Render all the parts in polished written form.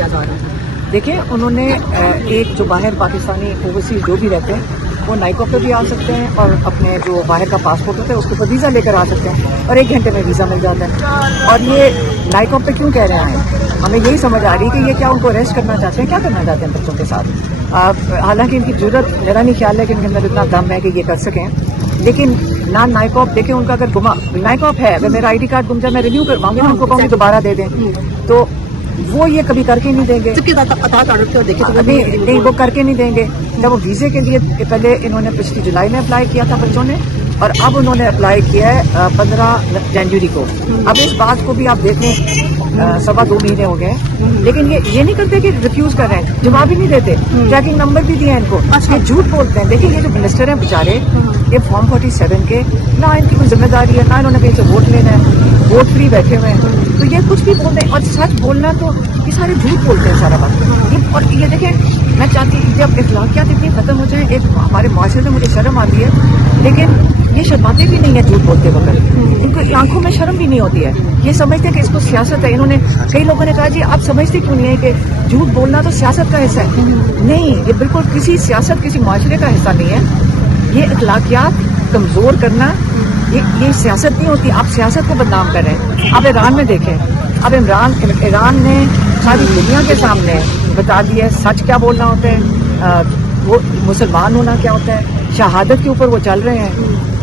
کیا جا رہا ہے؟ دیکھیں انہوں نے ایک جو باہر پاکستانی اوورسیز جو بھی رہتے ہیں وہ نائکو پہ بھی آ سکتے ہیں اور اپنے جو باہر کا پاسپورٹ ہوتا ہے اس کے اوپر ویزا لے کر آ سکتے ہیں اور 1 گھنٹے میں ویزا مل جاتا ہے. اور یہ نائکو پہ کیوں کہہ رہے ہیں ہمیں یہی سمجھ آ رہی ہے کہ یہ کیا ان کو اریسٹ کرنا چاہتے ہیں, کیا کرنا چاہتے ہیں بچوں کے ساتھ. حالانکہ ان کی ضرورت میرا نہیں خیال ہے کہ ان کے اندر اتنا دم ہے کہ یہ کر سکیں, لیکن نان نائکوپ دیکھیں ان کا اگر گما نائکوپ ہے, اگر میرا آئی ڈی کارڈ گم جائے میں رینیو کرواؤں گی نا, ان کو کہوں گی دوبارہ دے دیں, تو وہ یہ کبھی کر کے نہیں دیں گے. نہیں وہ کر کے نہیں دیں گے. جب وہ ویزے کے لیے پہلے انہوں نے پچھلی جولائی میں اپلائی کیا تھا بچوں نے, اور اب انہوں نے اپلائی کیا ہے 15 جنوری کو. اب اس بات کو بھی آپ دیکھیں 2.25 مہینے ہو گئے, لیکن یہ نہیں کرتے کہ ریفیوز کر رہے ہیں, جواب ہی نہیں دیتے. ٹریکنگ نمبر بھی دیا ہے ان کو, یہ جھوٹ بولتے ہیں. دیکھیں یہ جو منسٹر ہیں بیچارے, یہ فارم 47 کے نہ ان کی کوئی ذمہ داری ہے, نہ انہوں نے کہیں سے ووٹ لینا ہے, ووٹ فری بیٹھے ہوئے ہیں, تو یہ کچھ بھی بولتے ہیں. اور سچ بولنا تو یہ سارے جھوٹ بولتے ہیں سارا وقت. اور یہ دیکھیں میں چاہتی ہوں جب اخلاقیات اتنی ختم ہو جائیں, ایک ہمارے معاشرے میں مجھے شرم آتی ہے, لیکن یہ شرماتے بھی نہیں ہیں جھوٹ بولتے وقت. ان کو آنکھوں میں شرم بھی نہیں ہوتی ہے. یہ سمجھتے ہیں کہ اس کو سیاست ہے. انہوں نے کئی لوگوں نے کہا جی آپ سمجھتے کیوں نہیں ہے کہ جھوٹ بولنا تو سیاست کا حصہ ہے. نہیں, یہ بالکل کسی سیاست کسی معاشرے کا حصہ نہیں ہے. یہ اخلاقیات کمزور کرنا یہ سیاست نہیں ہوتی. آپ سیاست کو بدنام کر رہے ہیں. آپ ایران میں دیکھیں, اب ایران نے ساری دنیا کے سامنے بتا دیا ہے سچ کیا بولنا ہوتا ہے, وہ مسلمان ہونا کیا ہوتا ہے. شہادت کے اوپر وہ چل رہے ہیں,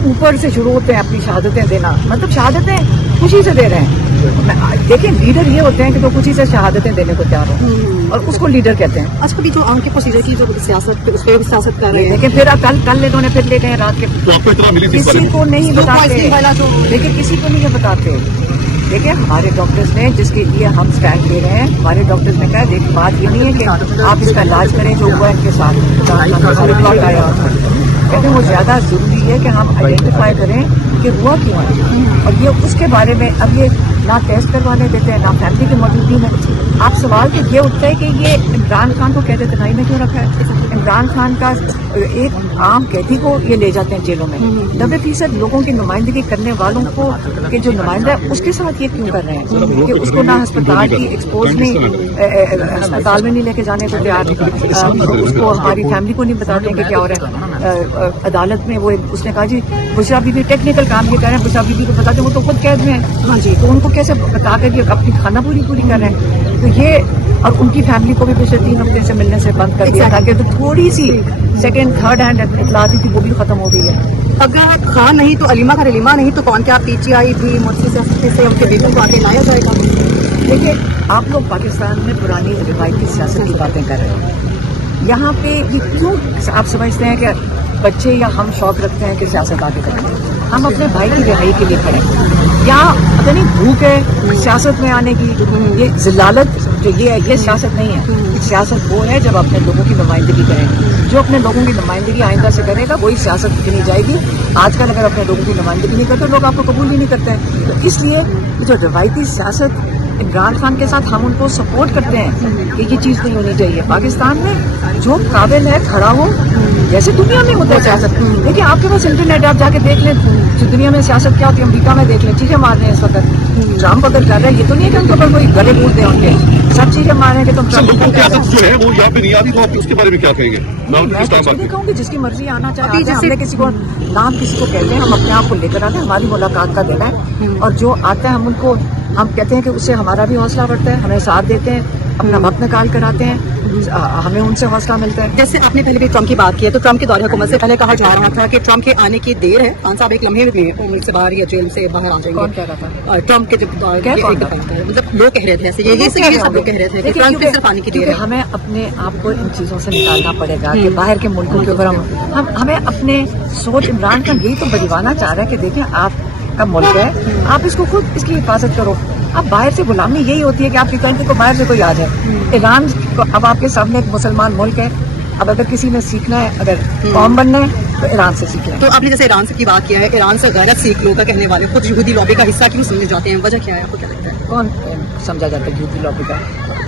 اوپر سے شروع ہوتے ہیں اپنی شہادتیں دینا, مطلب شہادتیں خوشی سے دے رہے ہیں. دیکھیں لیڈر یہ ہوتے ہیں کہ جو خوشی سے شہادتیں دینے کو تیار ہوں, اور اس کو لیڈر کہتے ہیں. آج کبھی جو آن کے پروسیجر کی جو سیاست اس پہ سیاست کر رہے ہیں, لیکن پھر کل انہوں نے پھر لے گئے رات کے, کسی کو نہیں بتاتے. لیکن کسی کو نہیں یہ بتاتے. دیکھیں ہمارے ڈاکٹرز نے جس کے لیے ہم اسٹینڈ لے رہے ہیں, ہمارے ڈاکٹرز نے کہا دیکھ بات یہ نہیں ہے کہ آپ اس کا علاج کریں جو ہوا ان کے ساتھ رپورٹ آیا. کہتے ہیں وہ زیادہ ضروری ہے کہ ہم آئیڈینٹیفائی کریں کہ ہوا کیوں ہے, اور یہ اس کے بارے میں اب یہ نہ ٹیسٹ کروانے دیتے ہیں نہ فیملی کی موجودگی میں. آپ سوال تو یہ اٹھتا ہے کہ یہ عمران خان کو قید دنائی میں کیوں رکھا ہے. عمران خان کا ایک عام قیدی کو یہ لے جاتے ہیں جیلوں میں. 90% لوگوں کی نمائندگی کرنے والوں کو کہ جو نمائندہ ہے اس کے ساتھ یہ کیوں کر رہے ہیں کہ اس کو نہ ہسپتال کی ایکسپوز نہیں, ہسپتال میں نہیں لے کے جانے کو تیار, اس کو ہماری فیملی کو نہیں بتاتے کہ کیا ہو رہا ہے. عدالت میں وہ اس نے کہا جی بشرا بی بی ٹیکنیکل کام یہ کر رہے ہیں, بشرا بی بی کو بتاتے ہیں وہ تو خود قید میں ہیں. ہاں جی, تو ان کو کیسے بتا کر یہ اپنی کھانا پوری کر رہے ہیں. تو یہ اور ان کی فیملی کو بھی پچھلے 3 ہفتے سے ملنے سے بند کر دیا تاکہ تو تھوڑی سی سیکنڈ تھرڈ ہینڈ اطلاع دی تھی وہ بھی ختم ہو گئی ہے. اگر خان نہیں تو علیمہ کا علیمہ نہیں تو کون کیا پی ٹی آئی بھی مرسی سیاست سے ان کے بیٹوں کو آگے لایا جائے گا. دیکھیے آپ لوگ پاکستان میں پرانی روایتی سیاست کی باتیں کر رہے ہیں. یہاں پہ یہ کیوں آپ سمجھتے ہیں کہ بچے یا ہم شوق رکھتے ہیں کہ سیاست آگے کریں. ہم اپنے بھائی کی رہائی کے لیے کھڑے ہیں. یا پتہ نہیں بھوک ہے سیاست میں آنے کی, یہ ذلالت جو یہ ہے یہ سیاست نہیں ہے. سیاست وہ ہے جب اپنے لوگوں کی نمائندگی کریں. جو اپنے لوگوں کی نمائندگی آئندہ سے کرے گا وہی سیاست گنی جائے گی. آج کل اگر اپنے لوگوں کی نمائندگی نہیں کرتے لوگ آپ کو قبول ہی نہیں کرتے ہیں. تو اس لیے جو روایتی سیاست عمران خان کے ساتھ ہم ان کو سپورٹ کرتے ہیں کہ یہ چیز نہیں ہونی چاہیے. پاکستان میں جو قابل ہے کھڑا ہو جیسے دنیا میں ہوتا ہے سیاست. دیکھیں آپ کے پاس انٹرنیٹ آپ جا کے دیکھ لیں دنیا میں سیاست کیا ہوتی ہے. امریکہ میں دیکھ لیں چیزیں مار رہے ہیں اس وقت. ٹرمپ اگر کر رہے ہیں یہ تو نہیں ہے کہ ان کے اوپر کوئی گلے بول دیں ان کے, سب چیزیں مار رہے ہیں کہ تم سیاست جو ہے وہ یہاں پہ نہیں آتی, تو آپ اس کے بارے میں کیا کہیں گے؟ میں کہوں گی جس کی مرضی آنا چاہے. ہم نے کسی کو نام کسی کو کہتے ہیں, ہم اپنے آپ کو لے کر آتے ہیں, ہماری ملاقات کا دینا ہے, اور جو آتا ہے ہم ان کو ہم کہتے ہیں کہ اس سے ہمارا بھی حوصلہ بڑھتا ہے, ہمیں ساتھ دیتے ہیں, اپنا وقت نکال کر آتے ہیں, ہمیں ان سے حوصلہ ملتا ہے. جیسے آپ نے پہلے بھی ٹرمپ کی بات کی ہے, تو ٹرمپ کے دور حکومت سے پہلے کہا جا رہا تھا کہ ٹرمپ کے آنے کی دیر ہے, خان صاحب ایک لمحے میں ملک سے باہر یا جیل سے باہر آ جائیں گے. کون کہہ رہا تھا؟ ٹرمپ کے جب مطلب لوگ کہہ رہے تھے ایسے, یہ سب لوگ کہہ رہے تھے کہ ٹرمپ صرف آنے کی دیر ہے. ہمیں اپنے آپ کو ان چیزوں سے نکالنا پڑے گا کہ باہر کے ملکوں کے اوپر ہمیں اپنے سوچ. عمران خان یہی تو بجوانا چاہ رہا ہے کہ دیکھیں آپ کا ملک ہے, آپ اس کو خود اس کی حفاظت کرو. اب باہر سے غلامی یہی ہوتی ہے کہ آپ کی کنٹری کو باہر سے کوئی آ جائے. ایران اب آپ کے سامنے ایک مسلمان ملک ہے, اب اگر کسی نے سیکھنا ہے, اگر قوم بننا ہے تو ایران سے سیکھنا ہے. تو آپ نے جیسے ایران سے کی بات کیا ہے, ایران سے غیرت سیکھ لو کا کہنے والے خود یہودی لابی کا حصہ کیوں سمجھے جاتے ہیں, وجہ کیا ہے آپ کو کیا لگتا ہے؟ کون سمجھا جاتا ہے یہودی لابی کا؟